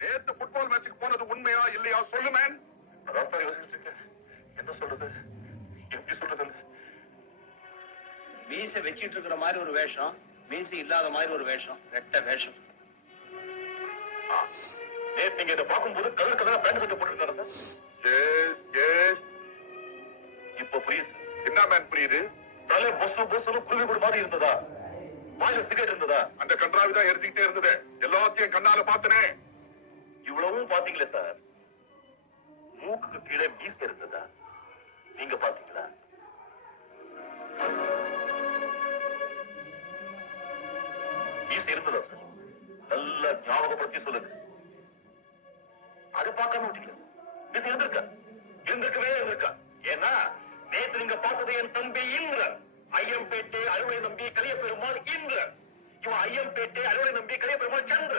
நேத்து ஃபுட்பால் மேட்சுக்கு போனது உண்மையா இல்லையா சொல்லு மேன். அதான் சார் யோசிச்சிருக்கேன். என்ன சொல்றது, எப்படி சொல்றது? மீசை வச்சிட்டு இருக்கிற மாதிரி ஒரு வேஷம், மீசை இல்லாத மாதிரி ஒரு வேஷம், ரெட்ட வேஷம். நேத்து நீங்க இதை பார்க்கும்போது கலர் கலரா பேண்ட் சட்டை போட்டுருக்காரு சார். இப்ப புரியுது. என்ன மேன் புரியுது? தலை பொசு பொசுன்னு குருவி கூடு மாதிரி இருந்ததா? வாயில சிகரெட் இருந்ததா? அந்த கன்றாவிதான் எரிஞ்சுக்கிட்டே இருந்தது. எல்லாத்தையும் கண்ணால பார்த்தனே. இவ்வளவும் பாத்தீங்களே சார். மூக்குக்கு கீழே மீசை இருந்ததா? நீங்க பாத்தீங்களா? மீசை இருந்ததா சார்? நல்ல ஞாபகப்படுத்தி சொல்லுங்க. அது பார்க்காம விட்டீங்க. மீசை இருந்திருக்கா? இருந்திருக்கவே இருந்திருக்கா? ஏன்னா நேற்று நீங்க பார்த்தது என் தம்பி இந்திரன். ஐயம்பேட்டை அறுவடை நம்பி கலிய பெருமாள் இந்திரன். இவன் ஐயம்பேட்டை அறுவடை நம்பி கலிய பெருமாள் சந்திரன்.